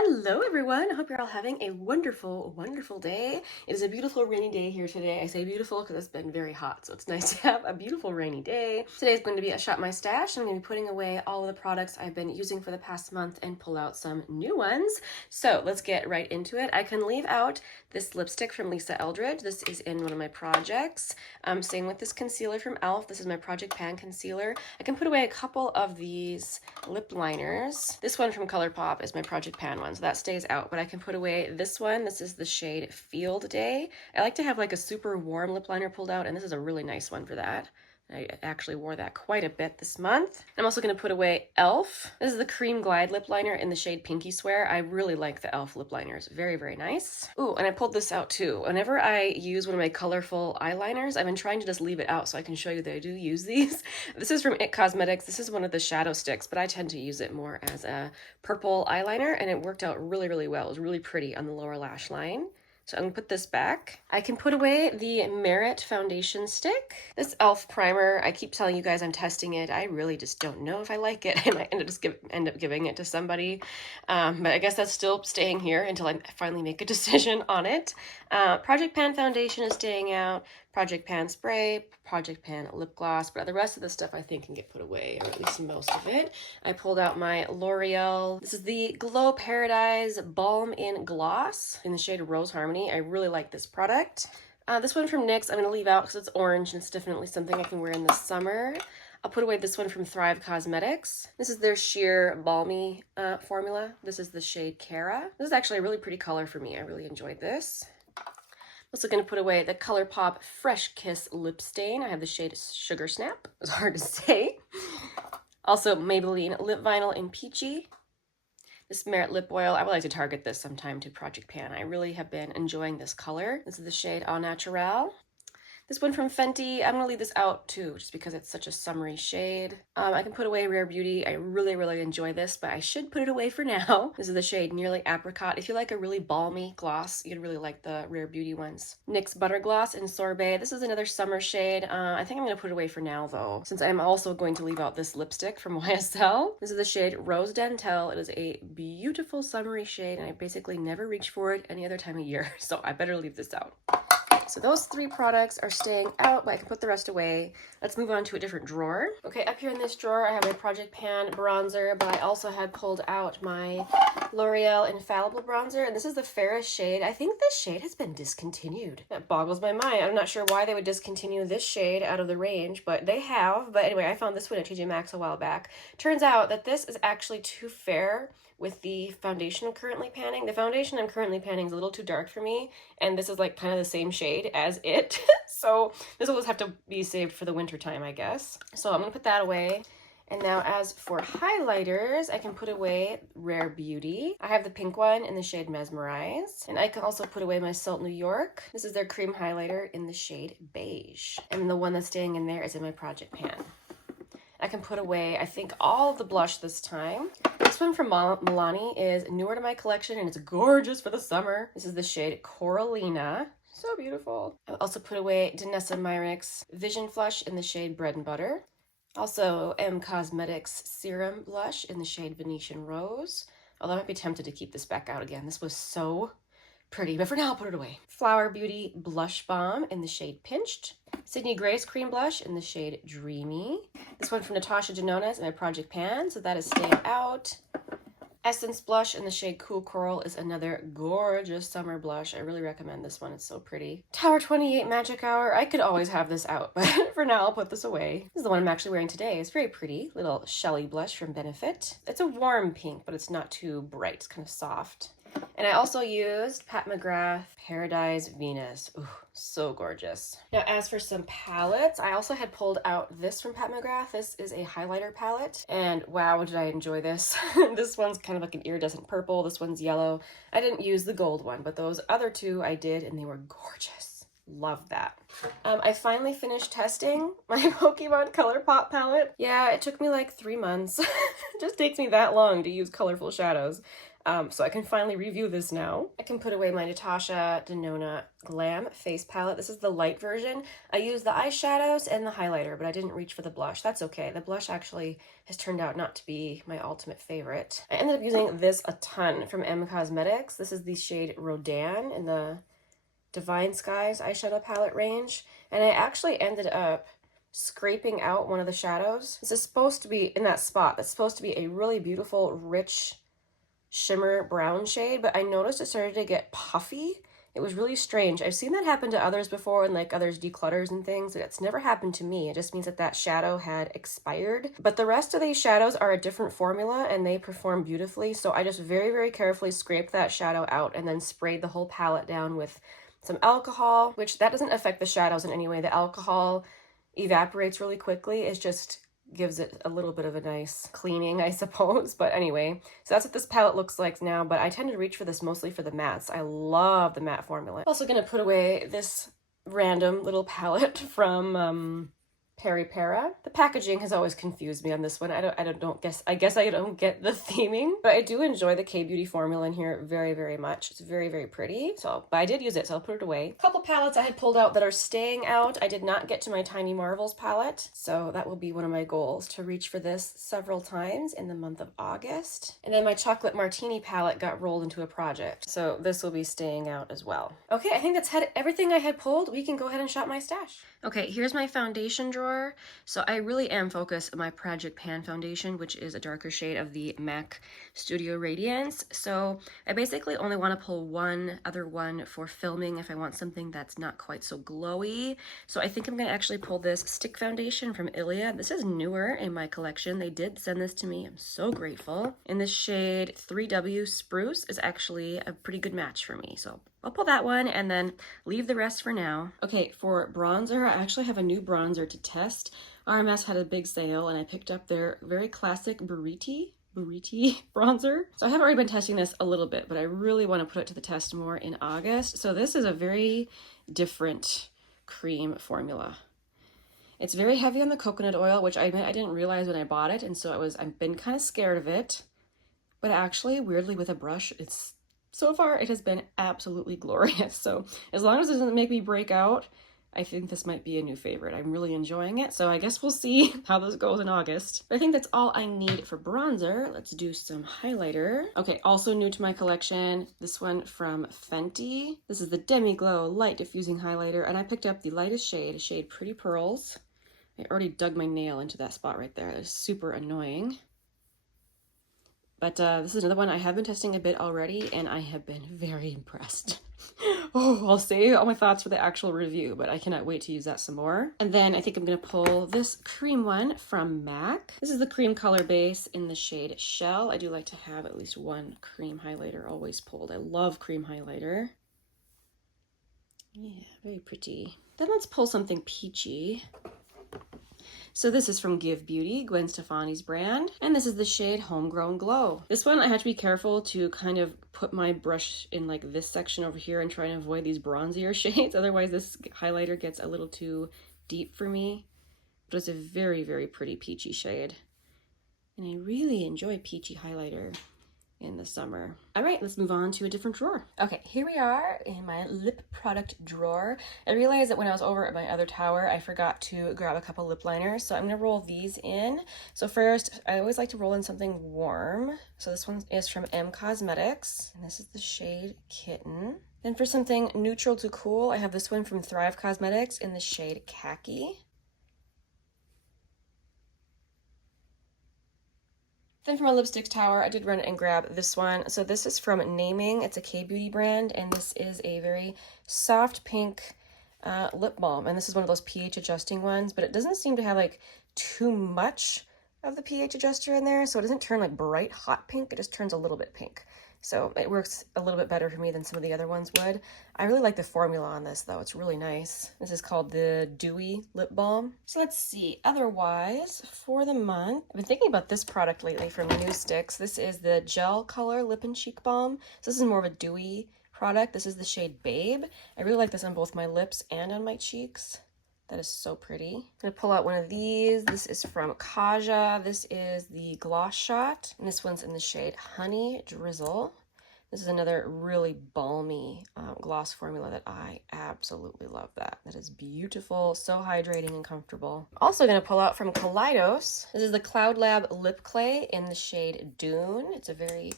Hello everyone, I hope you're all having a wonderful, wonderful day. It is a beautiful rainy day here today. I say beautiful because it's been very hot, so it's nice to have a beautiful rainy day. Today is going to be a Shop My Stash. I'm going to be putting away all of the products I've been using for the past month and pull out some new ones. So let's get right into it. I can leave out this lipstick from Lisa Eldridge. This is in one of my projects. Same with this concealer from e.l.f. This is my Project Pan concealer. I can put away a couple of these lip liners. This one from Colourpop is my Project Pan one, so that stays out, but I can put away this one. This is the shade Field Day. I like to have like a super warm lip liner pulled out, and this is a really nice one for that. I actually wore that quite a bit this month. I'm also going to put away e.l.f. This is the Cream Glide lip liner in the shade Pinky Swear. I really like the e.l.f. lip liners. Very, very nice. Ooh, and I pulled this out too. Whenever I use one of my colorful eyeliners, I've been trying to just leave it out so I can show you that I do use these. This is from IT Cosmetics. This is one of the shadow sticks, but I tend to use it more as a purple eyeliner, and it worked out really, really well. It was really pretty on the lower lash line. So I'm gonna put this back. I can put away the Merit foundation stick. This e.l.f. primer, I keep telling you guys I'm testing it. I really just don't know if I like it. I might end up giving it to somebody. But I guess that's still staying here until I finally make a decision on it. Project Pan foundation is staying out. Project Pan spray, Project Pan lip gloss, but the rest of the stuff I think can get put away, or at least most of it. I pulled out my L'Oreal. This is the Glow Paradise Balm in Gloss in the shade Rose Harmony. I really like this product. This one from NYX I'm going to leave out because it's orange and it's definitely something I can wear in the summer. I'll put away this one from Thrive Cosmetics. This is their Sheer Balmy formula. This is the shade Cara. This is actually a really pretty color for me. I really enjoyed this. Also going to put away the Colourpop Fresh Kiss Lip Stain. I have the shade Sugar Snap. It was hard to say. Also Maybelline Lip Vinyl in Peachy. This Merit Lip Oil, I would like to target this sometime to Project Pan. I really have been enjoying this color. This is the shade Au Naturel. This one from Fenty, I'm going to leave this out too, just because it's such a summery shade. I can put away Rare Beauty. I really, really enjoy this, but I should put it away for now. This is the shade Nearly Apricot. If you like a really balmy gloss, you'd really like the Rare Beauty ones. NYX Butter Gloss in Sorbet. This is another summer shade. I think I'm going to put it away for now though, since I'm also going to leave out this lipstick from YSL. This is the shade Rose Dentel. It is a beautiful summery shade, and I basically never reach for it any other time of year, so I better leave this out. So those three products are staying out, but I can put the rest away. Let's move on to a different drawer. Okay, up here in this drawer, I have my Project Pan bronzer, but I also had pulled out my L'Oreal Infallible bronzer, and this is the fairest shade. I think this shade has been discontinued. That boggles my mind. I'm not sure why they would discontinue this shade out of the range, but they have. But anyway, I found this one at TJ Maxx a while back. Turns out that this is actually too fair with the foundation I'm currently panning. The foundation I'm currently panning is a little too dark for me, and this is like kind of the same shade as it. So this will just have to be saved for the winter time, I guess. So I'm gonna put that away. And now as for highlighters, I can put away Rare Beauty. I have the pink one in the shade Mesmerize. And I can also put away my Salt New York. This is their cream highlighter in the shade Beige. And the one that's staying in there is in my Project Pan. I can put away, I think, all of the blush this time. This one from Milani is newer to my collection, and it's gorgeous for the summer. This is the shade Coralina. So beautiful. I'll also put away Danessa Myricks Vision Flush in the shade Bread and Butter. Also, M Cosmetics Serum Blush in the shade Venetian Rose. Although I might be tempted to keep this back out again. This was so pretty, but for now I'll put it away. Flower Beauty Blush Balm in the shade Pinched. Sydney Grace Cream Blush in the shade Dreamy. This one from Natasha Denona is in my Project Pan, so that is staying out. Essence Blush in the shade Cool Coral is another gorgeous summer blush. I really recommend this one. It's so pretty. Tower 28 Magic Hour. I could always have this out, but for now I'll put this away. This is the one I'm actually wearing today. It's very pretty. Little Shelly blush from Benefit. It's a warm pink, but it's not too bright. It's kind of soft. And I also used Pat McGrath Paradise Venus. Ooh, so gorgeous. Now, as for some palettes, I also had pulled out this from Pat McGrath. This is a highlighter palette, and wow, did I enjoy this. This one's kind of like an iridescent purple. This one's yellow. I didn't use the gold one, but those other two I did, and they were gorgeous. Love that. I finally finished testing my Pokemon Colourpop palette. Yeah, it took me like 3 months. It just takes me that long to use colorful shadows. so I can finally review this now. I can put away my Natasha Denona Glam Face Palette. This is the light version. I used the eyeshadows and the highlighter, but I didn't reach for the blush. That's okay. The blush actually has turned out not to be my ultimate favorite. I ended up using this a ton from M Cosmetics. This is the shade Rodan in the Divine Skies eyeshadow palette range. And I actually ended up scraping out one of the shadows. This is supposed to be in that spot. That's supposed to be a really beautiful, rich shimmer brown shade, but I noticed it started to get puffy. It was really strange. I've seen that happen to others before, and like others declutters and things. It's never happened to me. It just means that that shadow had expired. But the rest of these shadows are a different formula and they perform beautifully. So I just very, very carefully scraped that shadow out and then sprayed the whole palette down with some alcohol, which that doesn't affect the shadows in any way. The alcohol evaporates really quickly. It just gives it a little bit of a nice cleaning, I suppose. But anyway, so that's what this palette looks like now, but I tend to reach for this mostly for the mattes. I love the matte formula. I'm also gonna put away this random little palette from Peri Para. The packaging has always confused me on this one. I guess I don't get the theming, but I do enjoy the K-Beauty formula in here very, very much. It's very, very pretty. So, but I did use it, so I'll put it away. A couple palettes I had pulled out that are staying out. I did not get to my Tiny Marvels palette, so that will be one of my goals, to reach for this several times in the month of August. And then my Chocolate Martini palette got rolled into a project, so this will be staying out as well. Okay, I think that's everything I had pulled. We can go ahead and shop my stash. Okay, here's my foundation drawer. So I really am focused on my Project Pan foundation, which is a darker shade of the MAC Studio Radiance. So I basically only want to pull one other one for filming if I want something that's not quite so glowy. So I think I'm going to actually pull this stick foundation from Ilia. This is newer in my collection. They did send this to me. I'm so grateful. And this shade 3W Spruce is actually a pretty good match for me. So I'll pull that one and then leave the rest for now. Okay, for bronzer, I actually have a new bronzer to test. RMS had a big sale and I picked up their very classic Buriti bronzer. So I have already been testing this a little bit, but I really want to put it to the test more in August. So this is a very different cream formula. It's very heavy on the coconut oil, which I admit I didn't realize when I bought it, and so I've been kind of scared of it. But actually, weirdly, with a brush, so far, it has been absolutely glorious. So as long as it doesn't make me break out, I think this might be a new favorite. I'm really enjoying it. So I guess we'll see how this goes in August. But I think that's all I need for bronzer. Let's do some highlighter. Okay, also new to my collection, this one from Fenty. This is the Demi Glow Light Diffusing Highlighter, and I picked up the lightest shade Pretty Purlz. I already dug my nail into that spot right there. It's super annoying. But this is another one I have been testing a bit already, and I have been very impressed. Oh, I'll save all my thoughts for the actual review, but I cannot wait to use that some more. And then I think I'm going to pull this cream one from MAC. This is the cream color base in the shade Shell. I do like to have at least one cream highlighter always pulled. I love cream highlighter. Yeah, very pretty. Then let's pull something peachy. So this is from Give Beauty, Gwen Stefani's brand, and this is the shade Homegrown Glow. This one I have to be careful to kind of put my brush in like this section over here and try and avoid these bronzier shades, otherwise this highlighter gets a little too deep for me. But it's a very, very pretty peachy shade, and I really enjoy peachy highlighter in the summer. All right, let's move on to a different drawer. Okay, here we are in my lip product drawer. I realized that when I was over at my other tower, I forgot to grab a couple lip liners, so I'm gonna roll these in. So first, I always like to roll in something warm. So this one is from M Cosmetics, and this is the shade Kitten. Then for something neutral to cool, I have this one from Thrive Cosmetics in the shade Khaki. Then from a lipstick tower, I did run and grab this one. So this is from Naming. It's a K-Beauty brand, and this is a very soft pink lip balm. And this is one of those pH adjusting ones, but it doesn't seem to have like too much of the pH adjuster in there, so it doesn't turn like bright hot pink. It just turns a little bit pink. So it works a little bit better for me than some of the other ones would. I really like the formula on this though. It's really nice. This is called the Dewy Lip Balm. So let's see. Otherwise, for the month, I've been thinking about this product lately from New Sticks. This is the Gel Color Lip and Cheek Balm. So this is more of a dewy product. This is the shade Babe. I really like this on both my lips and on my cheeks. That is so pretty. I'm gonna pull out one of these. This is from Kaja. This is the Gloss Shot, and this one's in the shade Honey Drizzle. This is another really balmy gloss formula that I absolutely love. That is beautiful, so hydrating and comfortable. Also gonna pull out from Kaleidos. This is the Cloud Lab Lip Clay in the shade Dune. It's a very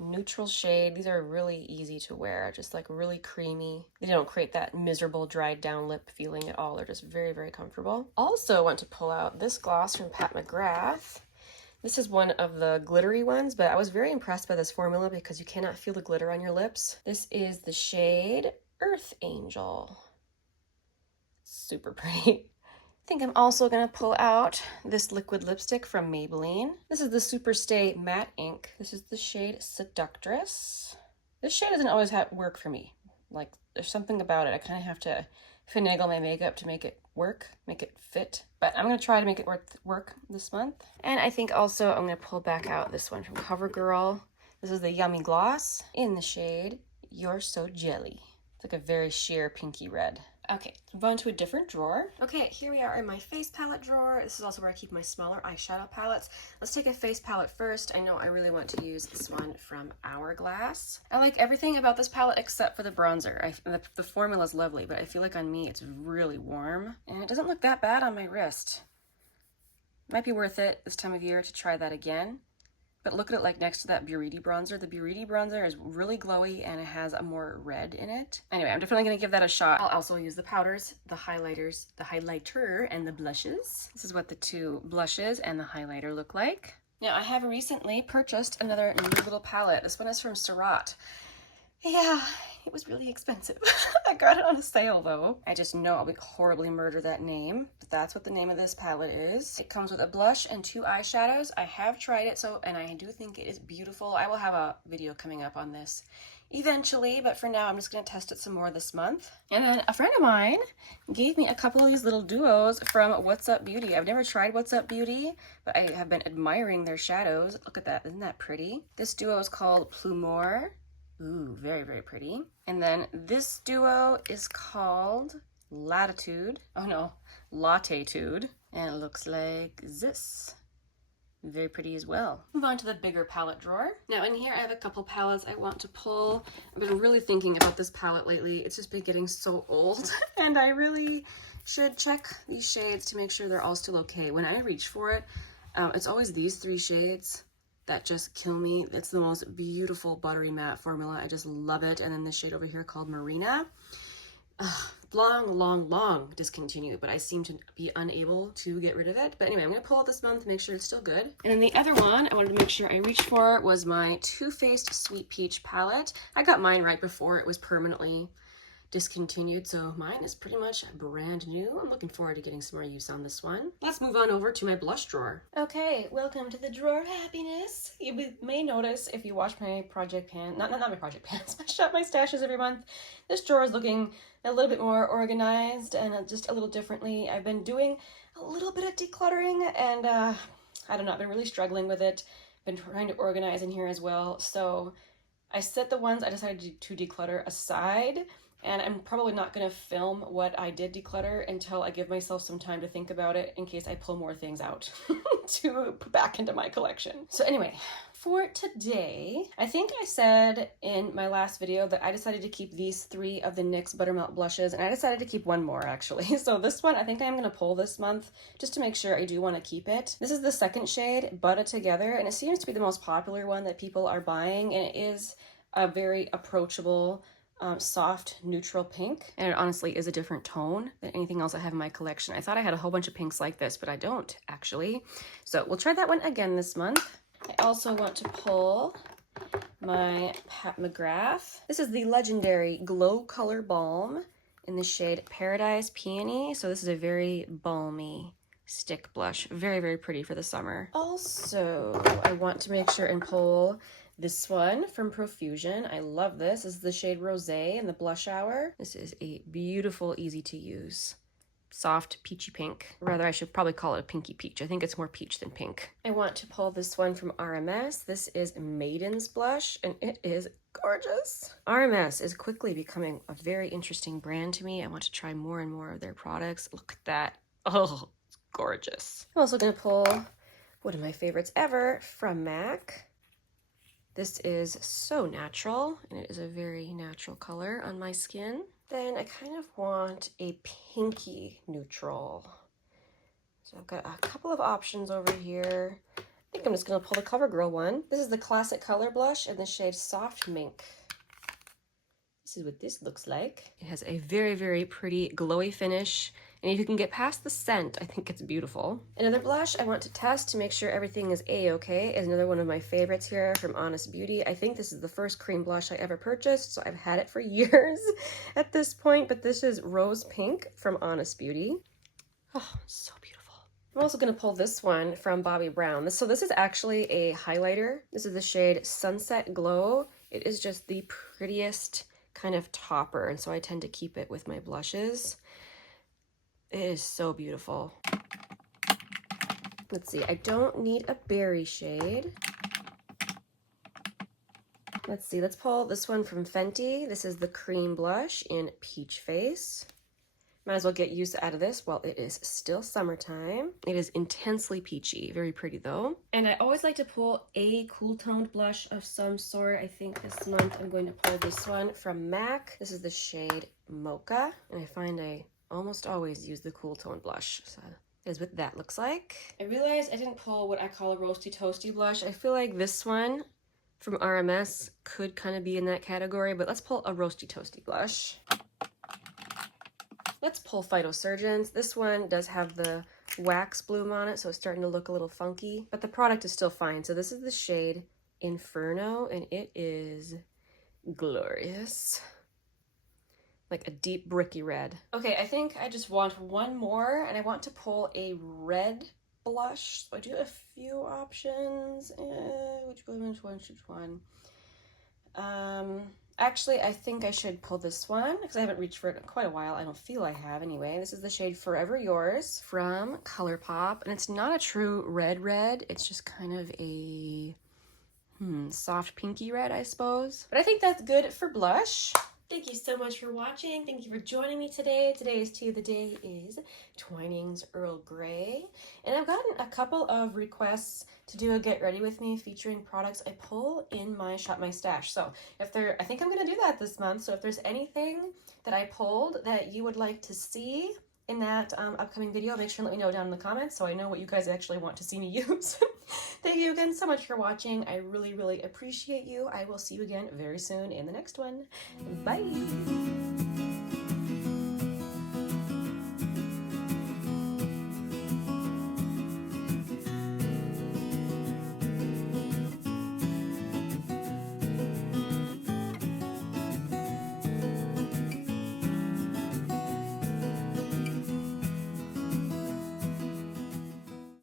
neutral shade. These are really easy to wear, just like really creamy. They don't create that miserable dried down lip feeling at all. They're just very, very comfortable. Also want to pull out this gloss from Pat McGrath. This is one of the glittery ones, but I was very impressed by this formula because you cannot feel the glitter on your lips. This is the shade Earth Angel. Super pretty. I think I'm also gonna pull out this liquid lipstick from Maybelline. This is the Superstay Matte Ink. This is the shade Seductress. This shade doesn't always work for me. Like, there's something about it. I kind of have to finagle my makeup to make it work, make it fit. But I'm gonna try to make it work this month. And I think also I'm gonna pull back out this one from CoverGirl. This is the Yummy Gloss in the shade You're So Jelly. It's like a very sheer pinky red. Okay, let's move on to a different drawer. Okay, here we are in my face palette drawer. This is also where I keep my smaller eyeshadow palettes. Let's take a face palette first. I know I really want to use this one from Hourglass. I like everything about this palette except for the bronzer. The formula is lovely, but I feel like on me it's really warm. And it doesn't look that bad on my wrist. Might be worth it this time of year to try that again. But look at it like next to that Buriti bronzer. The Buriti bronzer is really glowy and it has a more red in it. Anyway, I'm definitely gonna give that a shot. I'll also use the powders, the highlighters, the highlighter, and the blushes. This is what the two blushes and the highlighter look like. Now, I have recently purchased another new little palette. This one is from Surat. Yeah, it was really expensive. I got it on a sale though. I just know I'll horribly murder that name, but that's what the name of this palette is. It comes with a blush and two eyeshadows. I have tried it, and I do think it is beautiful. I will have a video coming up on this eventually, but for now I'm just gonna test it some more this month. And then a friend of mine gave me a couple of these little duos from What's Up Beauty. I've never tried What's Up Beauty, but I have been admiring their shadows. Look at that, isn't that pretty? This duo is called Plumour. Ooh, very, very pretty. And then this duo is called Latitude. Oh no, Latitude. And it looks like this. Very pretty as well. Move on to the bigger palette drawer. Now in here I have a couple palettes I want to pull. I've been really thinking about this palette lately. It's just been getting so old and I really should check these shades to make sure they're all still okay. When I reach for it, it's always these three shades that just kill me. It's the most beautiful buttery matte formula. I just love it. And then this shade over here called Marina. Long discontinued, but I seem to be unable to get rid of it. But anyway, I'm gonna pull it this month, make sure it's still good. And then the other one I wanted to make sure I reached for was my Too Faced Sweet Peach palette. I got mine right before it was permanently discontinued, so mine is pretty much brand new. I'm looking forward to getting some more use on this one. Let's move on over to my blush drawer. Okay, welcome to the drawer of happiness. You may notice if you watch my project pan, not my project pans, I shop my stashes every month. This drawer is looking a little bit more organized and just a little differently. I've been doing a little bit of decluttering and I don't know, I've been really struggling with it. Been trying to organize in here as well. So I set the ones I decided to declutter aside. And I'm probably not going to film what I did declutter until I give myself some time to think about it in case I pull more things out to put back into my collection. So anyway, for today, I think I said in my last video that I decided to keep these three of the NYX Buttermelt blushes, and I decided to keep one more actually. So this one I think I'm going to pull this month just to make sure I do want to keep it. This is the second shade, Butta Together, and it seems to be the most popular one that people are buying, and it is a very approachable soft neutral pink, and it honestly is a different tone than anything else I have in my collection. I thought I had a whole bunch of pinks like this, but I don't actually. So we'll try that one again this month. I also want to pull my Pat McGrath. This is the legendary Glow Color Balm in the shade Paradise Peony. So this is a very balmy stick blush. Very, very pretty for the summer. Also, I want to make sure and pull this one from Profusion. I love this. This is the shade Rosé in the Blush Hour. This is a beautiful, easy to use soft peachy pink. Rather, I should probably call it a pinky peach. I think it's more peach than pink. I want to pull this one from RMS. This is Maiden's blush, and it is gorgeous. RMS is quickly becoming a very interesting brand to me. I want to try more and more of their products. Look at that. Oh, it's gorgeous. I'm also going to pull one of my favorites ever from MAC. This is So Natural, and it is a very natural color on my skin. Then I kind of want a pinky neutral. So I've got a couple of options over here. I think I'm just going to pull the Covergirl one. This is the Classic Color Blush in the shade Soft Mink. This is what this looks like. It has a very, very pretty glowy finish. And if you can get past the scent, I think it's beautiful. Another blush I want to test to make sure everything is A-okay is another one of my favorites here from Honest Beauty. I think this is the first cream blush I ever purchased, so I've had it for years at this point, but this is Rose Pink from Honest Beauty. Oh, so beautiful. I'm also going to pull this one from Bobbi Brown. So this is actually a highlighter. This is the shade Sunset Glow. It is just the prettiest kind of topper, and so I tend to keep it with my blushes. It is so beautiful. Let's see, I don't need a berry shade. Let's see, let's pull this one from Fenty. This is the Cream Blush in Peach Face. Might as well get use out of this while it is still summertime. It is intensely peachy, very pretty though. And I always like to pull a cool toned blush of some sort. I think this month I'm going to pull this one from MAC. This is the shade Mocha, and I find I almost always use the cool tone blush. So that is what that looks like. I realized I didn't pull what I call a roasty toasty blush. I feel like this one from RMS could kind of be in that category, but let's pull a roasty toasty blush. Let's pull Phytosurgence. This one does have the wax bloom on it, so it's starting to look a little funky, but the product is still fine. So this is the shade Inferno, and it is glorious. Like a deep bricky red. Okay, I think I just want one more, and I want to pull a red blush. So I do have a few options. Which one? Actually, I think I should pull this one because I haven't reached for it in quite a while. I don't feel I have anyway. This is the shade Forever Yours from Colourpop, and it's not a true red. It's just kind of a soft pinky red, I suppose. But I think that's good for blush. Thank you so much for watching. Thank you for joining me today. Today's tea of the day is Twinings Earl Grey. And I've gotten a couple of requests to do a get ready with me featuring products I pull in my Shop My Stash. So I think I'm gonna do that this month. So if there's anything that I pulled that you would like to see in that upcoming video, make sure and let me know down in the comments so I know what you guys actually want to see me use. Thank you again so much for watching. I really, really appreciate you. I will see you again very soon in the next one. Bye!